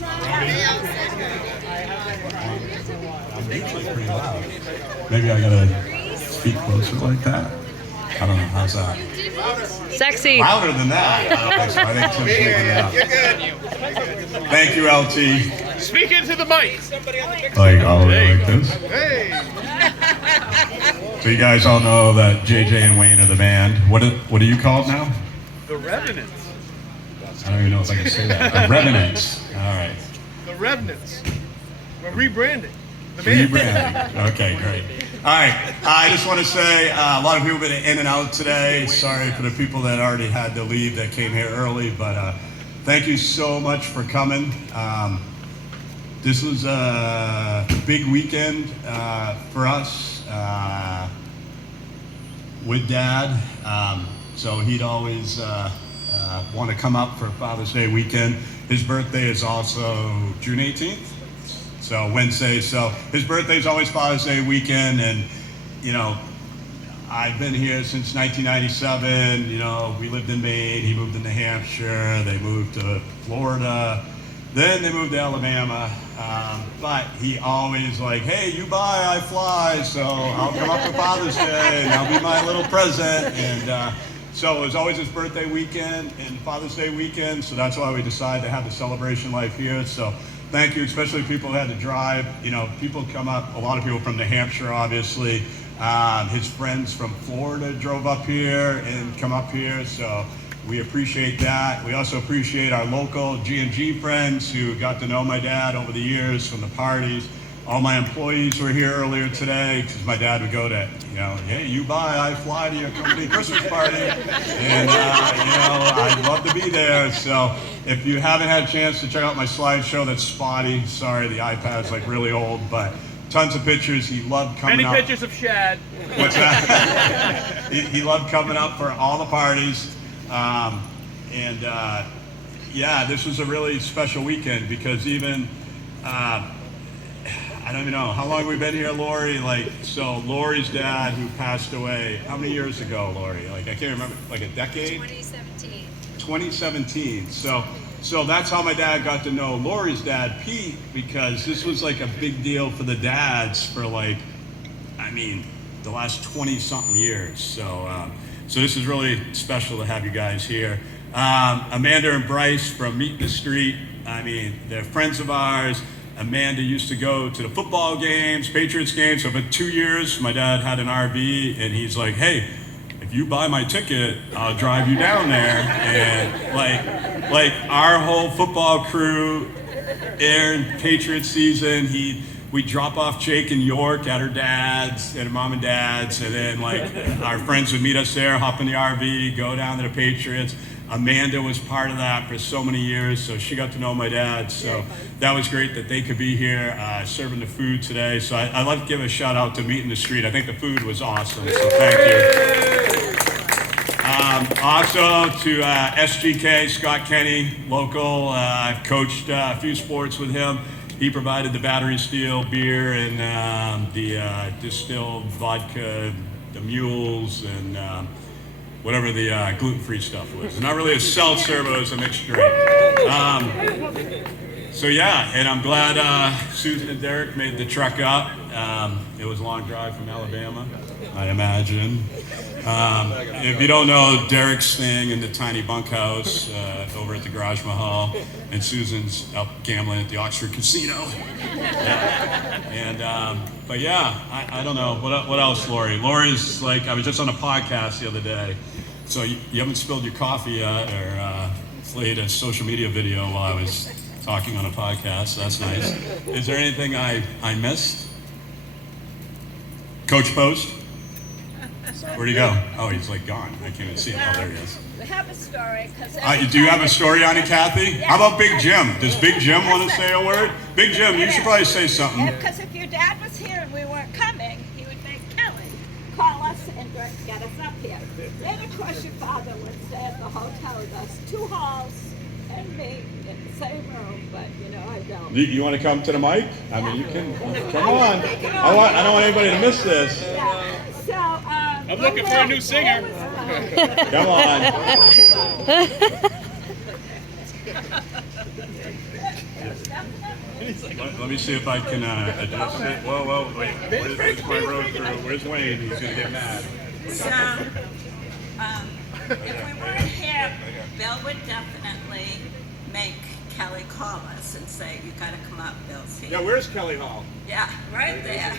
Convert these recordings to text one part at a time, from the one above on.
I'm usually pretty loud. Maybe I gotta speak closer like that. I don't know. How's that? Sexy. Louder than that. I think Tim's making it up. You're good. Thank you, LT. Speak into the mic. Like this. Hey. So you guys all know that JJ and Wayne are the band. What are you called now? The Revenants. I don't even know if I can say that. The Revenants. All right. The Revenants. We're rebranding. The band. Rebranding. Okay, great. All right. I just want to say a lot of people have been in and out today. Sorry for the people that already had to leave that came here early, but thank you so much for coming. This was a big weekend for us with Dad. So he'd always want to come up for Father's Day weekend. His birthday is also June 18th. So Wednesday, so his birthday is always Father's Day weekend, and you know, I've been here since 1997. You know, we lived in Maine, he moved to New Hampshire, they moved to Florida, then they moved to Alabama, but he always like, hey, you buy, I fly, so I'll come up for Father's Day, and that'll be my little present, and so it was always his birthday weekend and Father's Day weekend, so that's why we decided to have the celebration life here. So thank you, especially people who had to drive. You know, people come up, a lot of people from New Hampshire, obviously. His friends from Florida drove up here and come up here, so we appreciate that. We also appreciate our local G&G friends who got to know my dad over the years from the parties. All my employees were here earlier today because my dad would go to, you know, hey, you buy, I fly to your company Christmas party. And, you know, I'd love to be there. So if you haven't had a chance to check out my slideshow, that's spotty. Sorry, the iPad's like really old, but tons of pictures. He loved coming up. Many pictures of Shad. What's that? he loved coming up for all the parties. Yeah, this was a really special weekend because even, I don't even know, how long have we been here, Lori? Like, so Lori's dad who passed away, how many years ago, Lori? Like, I can't remember, like a decade? 2017. 2017. So that's how my dad got to know Lori's dad, Pete, because this was like a big deal for the dads for like, I mean, the last 20-something years. So this is really special to have you guys here. Amanda and Bryce from Meet in the Street, I mean, they're friends of ours. Amanda used to go to the football games, Patriots games. So for 2 years, my dad had an RV, and he's like, hey, if you buy my ticket, I'll drive you down there. And like our whole football crew, Aaron, Patriots season, we'd drop off Jake in York at her dad's, at her mom and dad's, and then like our friends would meet us there, hop in the RV, go down to the Patriots. Amanda was part of that for so many years, so she got to know my dad. So that was great that they could be here serving the food today. So I'd like to give a shout out to Meet in the Street. I think the food was awesome, so thank you. Also to SGK, Scott Kenny, local. I've coached a few sports with him. He provided the battery steel beer and the distilled vodka, the mules, and whatever the gluten-free stuff was. Not really a seltzer, but it was a mixed drink. So yeah, and I'm glad Susan and Derek made the trek up. It was a long drive from Alabama, I imagine. If you don't know, Derek's staying in the tiny bunkhouse over at the Garage Mahal, and Susan's out gambling at the Oxford Casino. Yeah. And but yeah, I don't know what else, Lori. Lori's like, I was just on a podcast the other day, so you haven't spilled your coffee yet, or played a social media video while I was talking on a podcast. So that's nice. Is there anything I missed? Coach Post? Where'd he go? Oh, he's like gone. I can't even see him. Oh, there he is. We have a story. Do you have a story on it, Kathy? How about Big Jim? Does Big Jim want to say a word? Big Jim, you should probably say something. Because if your dad was here and we weren't coming, he would make Kelly call us and get us up here. Then, of course, your father would stay at the hotel with us, 2 halls, and me in the same room, but, you know, I don't. You want to come to the mic? I mean, you can. Come on. I don't want anybody to miss this. Yeah. So, I'm looking for a new singer. Come on. Let me see if I can adjust it. Whoa, wait. Where's my road crew? Where's Wayne? He's going to get mad. So, if we weren't here, Bill would definitely make Kelly call us and say, "You got to come up, Bill's here." Yeah, where's Kelly Hall? Yeah, right there.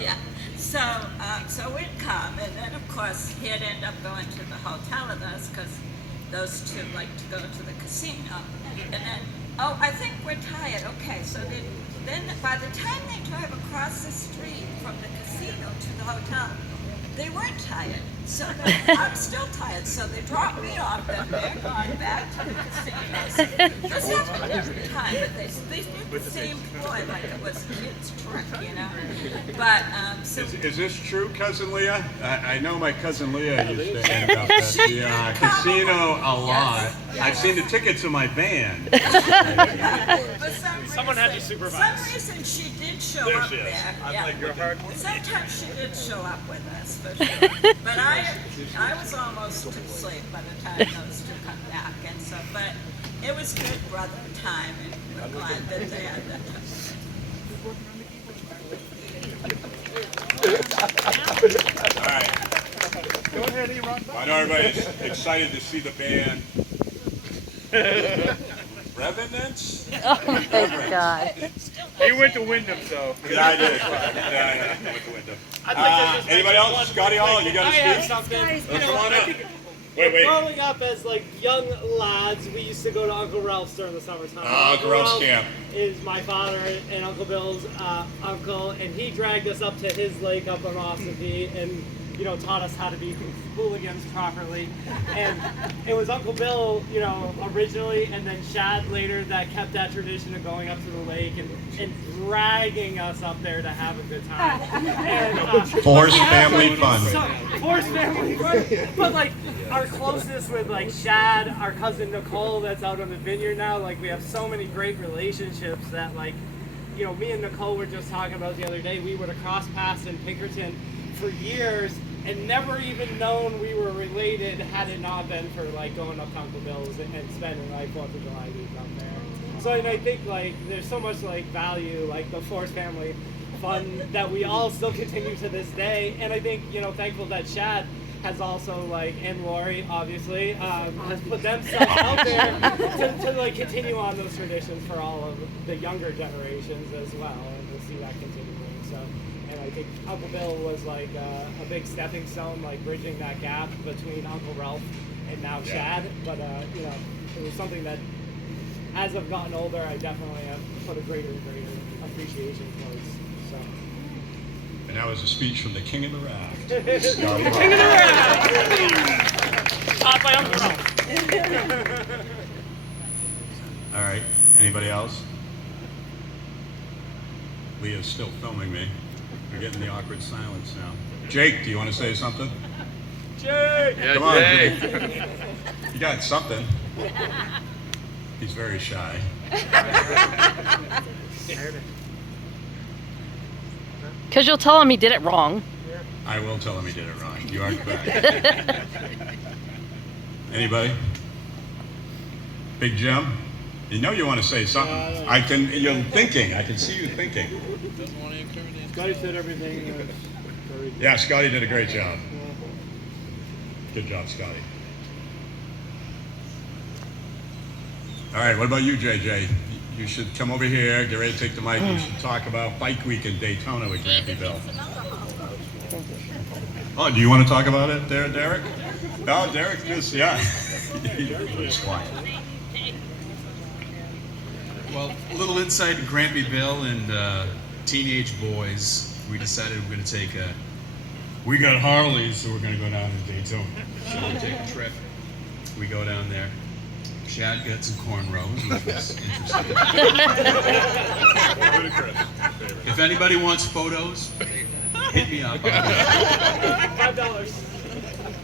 Yeah. So we'd come, and then of course he'd end up going to the hotel with us because those two like to go to the casino. And then, oh, I think we're tired. Okay, so then by the time they drive across the street from the casino to the hotel, they weren't tired. So I'm still tired. So they drop me off, and they're gone back to the casino. This happens every time, but they did the same ploy like it was a kid's trick, you know. But so Is this true, Cousin Leah? I know my Cousin Leah used to end up at the casino a lot. Yes. I've seen the tickets in my van. for Someone had to supervise. some reason she did show There up she is. there. I'm Yeah. like, you're hard. Sometimes she did show up with us, for sure. But I was almost asleep by the time those two come back, and so. But it was good brother time, and we're glad that they had that time. All right. Go ahead, E-Rock. I know everybody's excited to see the band. Revenants? Oh my God. He went to Wyndham, so. Yeah, I did. Yeah, I went to Wyndham. I'd like to just Anybody mention else? one Scotty quick Hall, thing. you got I to have speak? something. Oh, come on I up. think Wait. growing up as like young lads, we used to go to Uncle Ralph's during the summertime. Ah, Uncle Ralph's Ralph camp. is my father and Uncle Bill's uncle, and he dragged us up to his lake up on Ossipee and taught us how to be hooligans properly. And it was Uncle Bill, originally, and then Shad later that kept that tradition of going up to the lake and dragging us up there to have a good time. And, Forced yeah, family fun. Forced family fun. But like our closeness with like Shad, our cousin Nicole that's out on the vineyard now, like we have so many great relationships that like, me and Nicole were just talking about the other day, we would have crossed paths in Pinkerton for years and never even known we were related had it not been for like going up to Uncle Bill's and spending like 4th of July week up there. So and I think like there's so much like value, like the Force family fun that we all still continue to this day. And I think, thankful that Shad has also like, and Lori obviously, has put themselves out there to like continue on those traditions for all of the younger generations as well. And we'll see that continuing. So. And I think Uncle Bill was like a big stepping stone, like bridging that gap between Uncle Ralph and now Chad. But it was something that, as I've gotten older, I definitely have put a greater and greater appreciation towards. So. And that was a speech from the King of the Raft. The King of the Raft! Taught by Uncle Ralph. All right. Anybody else? Leah's still filming me. We're getting the awkward silence now. Jake, do you want to say something? Jake! Come on, Jake. You got something. He's very shy. Because you'll tell him he did it wrong. I will tell him he did it wrong. You are correct. Anybody? Big Jim? You know you want to say something. You're thinking. I can see you thinking. Scotty said everything. Yeah, Scotty did a great job. Good job, Scotty. All right, what about you, JJ? You should come over here, get ready to take the mic. You should talk about Bike Week in Daytona with Grampy Bill. Oh, do you want to talk about it there, Derek? No, Derek just, yeah. He's quiet. Well, a little insight to Grampy Bill and teenage boys. We decided we're going to take we got Harleys, so we're going to go down to Daytona. So we take a trip. We go down there. Shad got some cornrows, which was interesting. If anybody wants photos, hit me up. $5.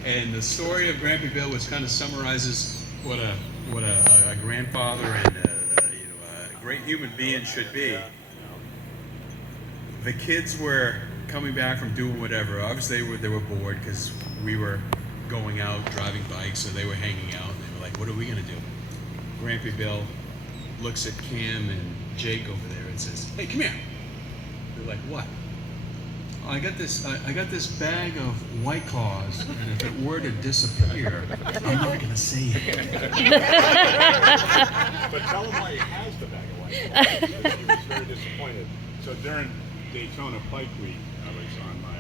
And the story of Grampy Bill, which kind of summarizes what a grandfather and a great human being should be. The kids were coming back from doing whatever. Obviously, they were bored because we were going out driving bikes, so they were hanging out. And they were like, "What are we gonna do?" Grampy Bill looks at Cam and Jake over there and says, "Hey, come here." They're like, "What?" "Oh, I got this bag of White Claws, and if it were to disappear, I'm not gonna say it." But tell him why he has the bag of White Claws. He was very disappointed. So during Daytona Pike Week, I was on my,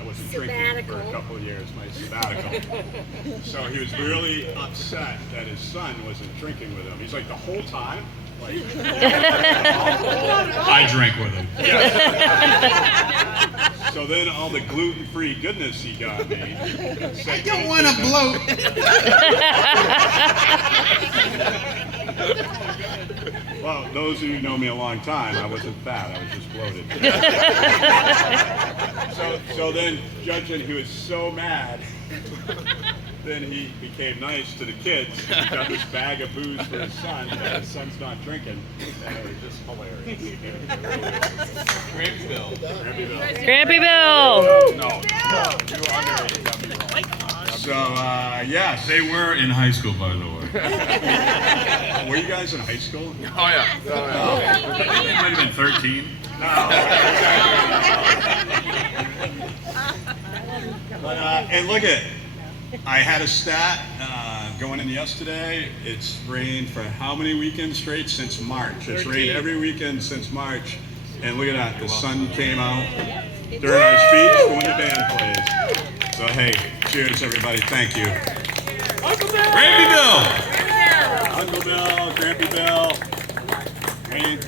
I wasn't drinking for a couple of years, my sabbatical. So he was really upset that his son wasn't drinking with him. He's like, the whole time? Like, I drank with him. so then all the gluten-free goodness he got me. I don't want to bloat. Well, those of you who know me a long time, I wasn't fat, I was just bloated. so then, judging he was so mad, then he became nice to the kids. He got this bag of booze for his son, but his son's not drinking. And it was just hilarious. Grampy Bill. Grampy Bill! No, you were underrated. So, yes. They were in high school, by the way. Were you guys in high school? Oh yeah. They might have been 13. But, and look at, I had a stat going in yesterday. It's rained for how many weekends straight? Since March. It's rained every weekend since March. And look at that, the sun came out during our speech when the band plays. So hey, cheers everybody, thank you. Grampy Bill! Uncle Bill, Grampy Bill. Rain.